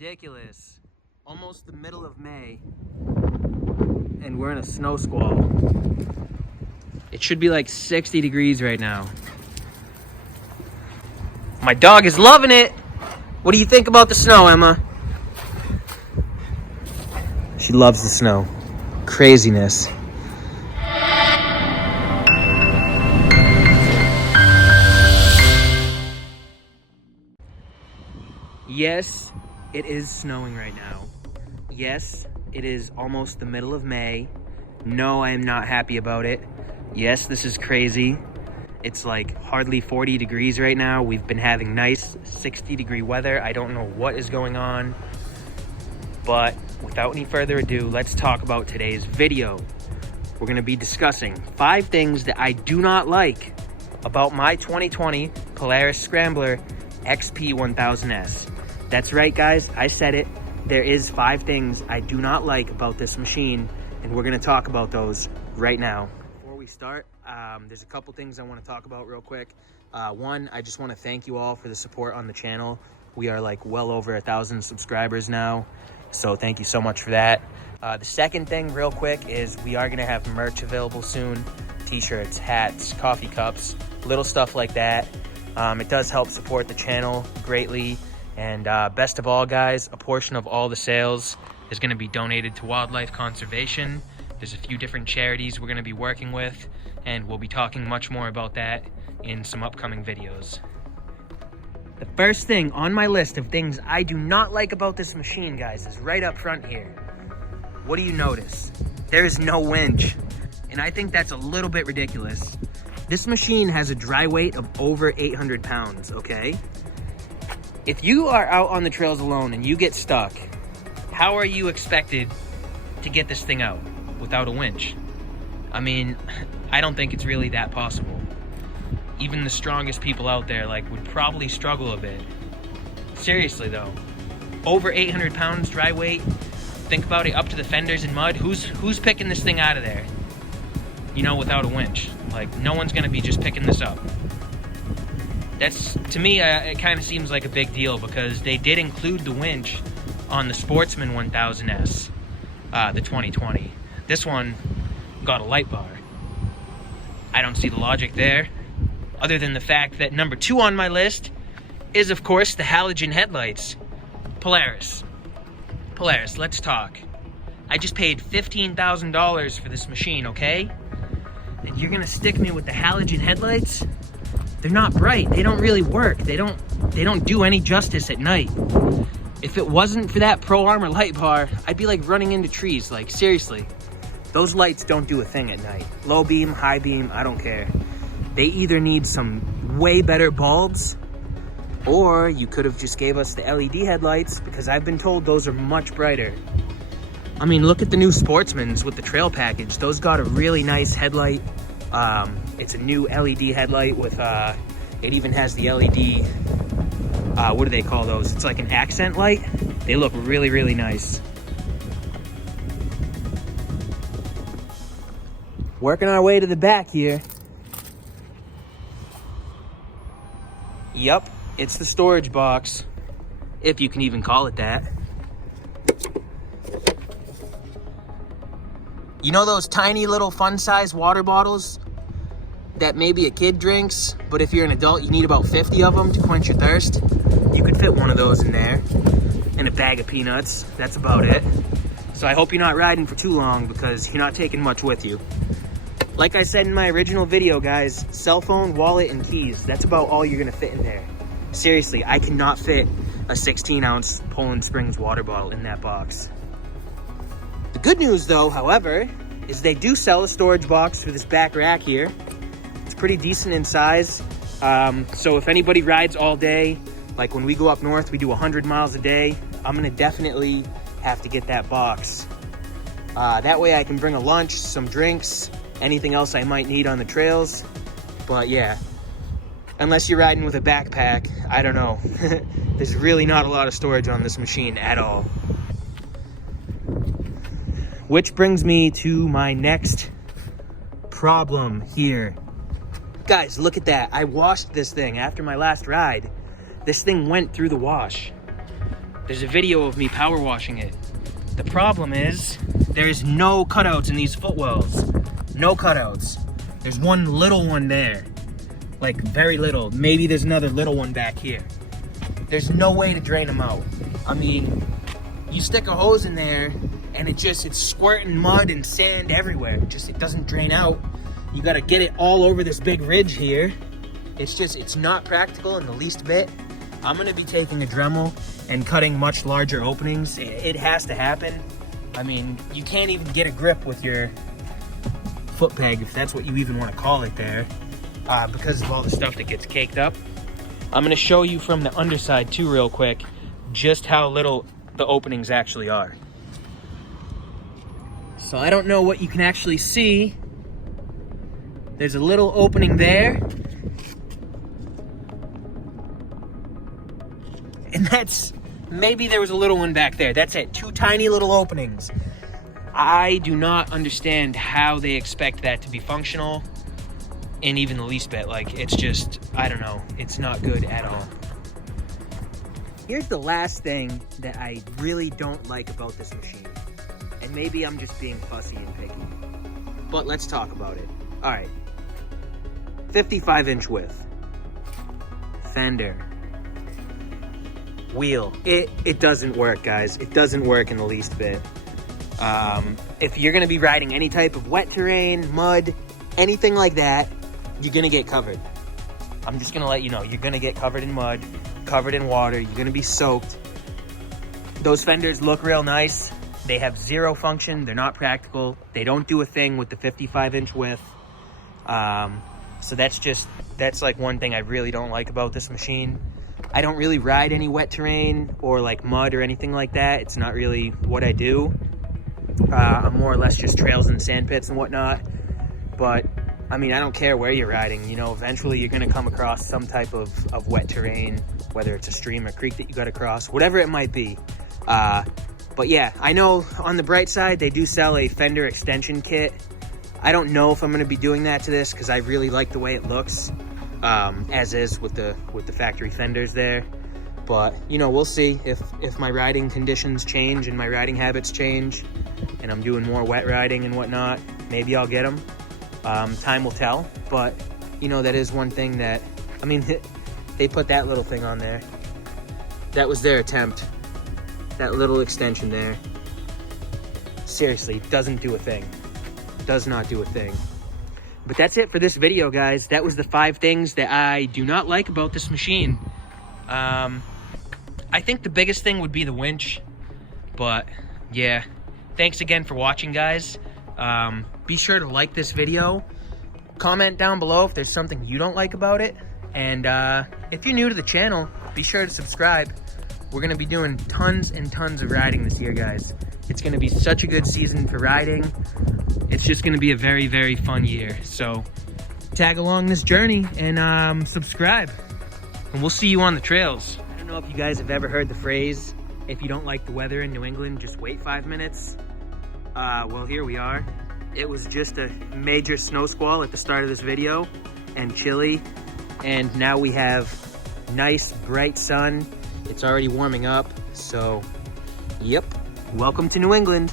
Ridiculous. Almost the middle of May, and we're in a snow squall. It should be like 60 degrees right now. My dog is loving it. What do you think about the snow, Emma? She loves the snow. Craziness. Yes, it is snowing right now. Yes, it is almost the middle of May. No, I am not happy about it. Yes, this is crazy. It's like hardly 40 degrees right now. We've been having nice 60-degree weather. I don't know what is going on. But without any further ado, let's talk about today's video. We're going to be discussing 5 things that I do not like about my 2020 Polaris Scrambler XP1000S. That's right, guys. I said it. There is 5 things I do not like about this machine, and we're going to talk about those right now. Before we start, there's a couple things I want to talk about real quick. One, I just want to thank you all for the support on the channel. We are like well over 1,000 subscribers now, so thank you so much for that. The second thing real quick is we are going to have merch available soon. T-shirts, hats, coffee cups, little stuff like that. It does help support the channel greatly. And best of all, guys, a portion of all the sales is going to be donated to wildlife conservation. There's a few different charities we're going to be working with, and we'll be talking much more about that in some upcoming videos. The first thing on my list of things I do not like about this machine, guys, is right up front here. What do you notice? There is no winch, and I think that's a little bit ridiculous. This machine has a dry weight of over 800 pounds, okay? If you are out on the trails alone and you get stuck, how are you expected to get this thing out without a winch? I mean, I don't think it's really that possible. Even the strongest people out there would probably struggle a bit. Seriously though, over 800 pounds dry weight. Think about it, up to the fenders in mud. Who's picking this thing out of there? You know, without a winch. No one's gonna be just picking this up. That's, to me, it kind of seems like a big deal because they did include the winch on the Sportsman 1000S, the 2020. This one got a light bar. I don't see the logic there, other than the fact that number 2 on my list is, of course, the halogen headlights. Polaris, let's talk. I just paid $15,000 for this machine, okay? And you're gonna stick me with the halogen headlights? They're not bright. They don't really work. They don't do any justice at night. If it wasn't for that Pro Armor light bar, I'd be running into trees. Seriously. Those lights don't do a thing at night. Low beam, high beam, I don't care. They either need some way better bulbs, or you could have just gave us the LED headlights, because I've been told those are much brighter. I mean, look at the new Sportsmans with the trail package. Those got a really nice headlight. It's a new LED headlight with, it even has the LED, what do they call those? It's like an accent light. They look really, really nice. Working our way to the back here. Yep, it's the storage box, if you can even call it that. You know those tiny little fun-size water bottles that maybe a kid drinks, but if you're an adult, you need about 50 of them to quench your thirst? You could fit one of those in there, and a bag of peanuts. That's about it. So I hope you're not riding for too long, because you're not taking much with you. Like I said in my original video, guys, cell phone, wallet, and keys. That's about all you're gonna fit in there. Seriously, I cannot fit a 16-ounce Poland Springs water bottle in that box. The good news though, however, is they do sell a storage box for this back rack here. It's pretty decent in size. So if anybody rides all day, like when we go up north, we do 100 miles a day, I'm gonna definitely have to get that box. That way I can bring a lunch, some drinks, anything else I might need on the trails. But yeah, unless you're riding with a backpack, I don't know. There's really not a lot of storage on this machine at all. Which brings me to my next problem here. Guys, look at that. I washed this thing after my last ride. This thing went through the wash. There's a video of me power washing it. The problem is there's no cutouts in these footwells. No cutouts. There's one little one there. Like very little. Maybe there's another little one back here. There's no way to drain them out. I mean, you stick a hose in there and it's squirting mud and sand everywhere. It doesn't drain out. You gotta get it all over this big ridge here. It's not practical in the least bit. I'm gonna be taking a Dremel and cutting much larger openings. It has to happen. I mean, you can't even get a grip with your foot peg, if that's what you even want to call it there, because of all the stuff that gets caked up. I'm gonna show you from the underside too real quick, just how little the openings actually are. So I don't know what you can actually see. There's a little opening there. And maybe there was a little one back there. That's it, 2 tiny little openings. I do not understand how they expect that to be functional in even the least bit. Like, it's just, I don't know. It's not good at all. Here's the last thing that I really don't like about this machine. And maybe I'm just being fussy and picky. But let's talk about it. All right. 55-inch width. Fender. Wheel. It doesn't work, guys. It doesn't work in the least bit. If you're gonna be riding any type of wet terrain, mud, anything like that, you're gonna get covered. I'm just gonna let you know, you're gonna get covered in mud, covered in water, you're gonna be soaked. Those fenders look real nice. They have zero function, they're not practical. They don't do a thing with the 55-inch width. So that's like one thing I really don't like about this machine. I don't really ride any wet terrain or like mud or anything like that. It's not really what I do. I'm more or less just trails and sand pits and whatnot. But I mean, I don't care where you're riding. You know, eventually you're gonna come across some type of wet terrain, whether it's a stream or creek that you gotta cross, whatever it might be. But yeah, I know on the bright side, they do sell a Fender extension kit. I don't know if I'm gonna be doing that to this because I really like the way it looks. As is with the factory fenders there, but you know, we'll see if my riding conditions change and my riding habits change and I'm doing more wet riding and whatnot, maybe I'll get them. Time will tell, but you know, that is one thing that, I mean, they put that little thing on there. That was their attempt, that little extension there. Seriously, doesn't do a thing. Does not do a thing. But that's it for this video, guys. That was the 5 things that I do not like about this machine. I think the biggest thing would be the winch. But yeah, thanks again for watching, guys. Be sure to like this video. Comment down below if there's something you don't like about it. And if you're new to the channel, be sure to subscribe. We're going to be doing tons and tons of riding this year, guys. It's going to be such a good season for riding. It's just going to be a very, very fun year. So tag along this journey and subscribe. And we'll see you on the trails. I don't know if you guys have ever heard the phrase, if you don't like the weather in New England, just wait 5 minutes. Well, here we are. It was just a major snow squall at the start of this video and chilly. And now we have nice, bright sun. It's already warming up. So, yep. Welcome to New England.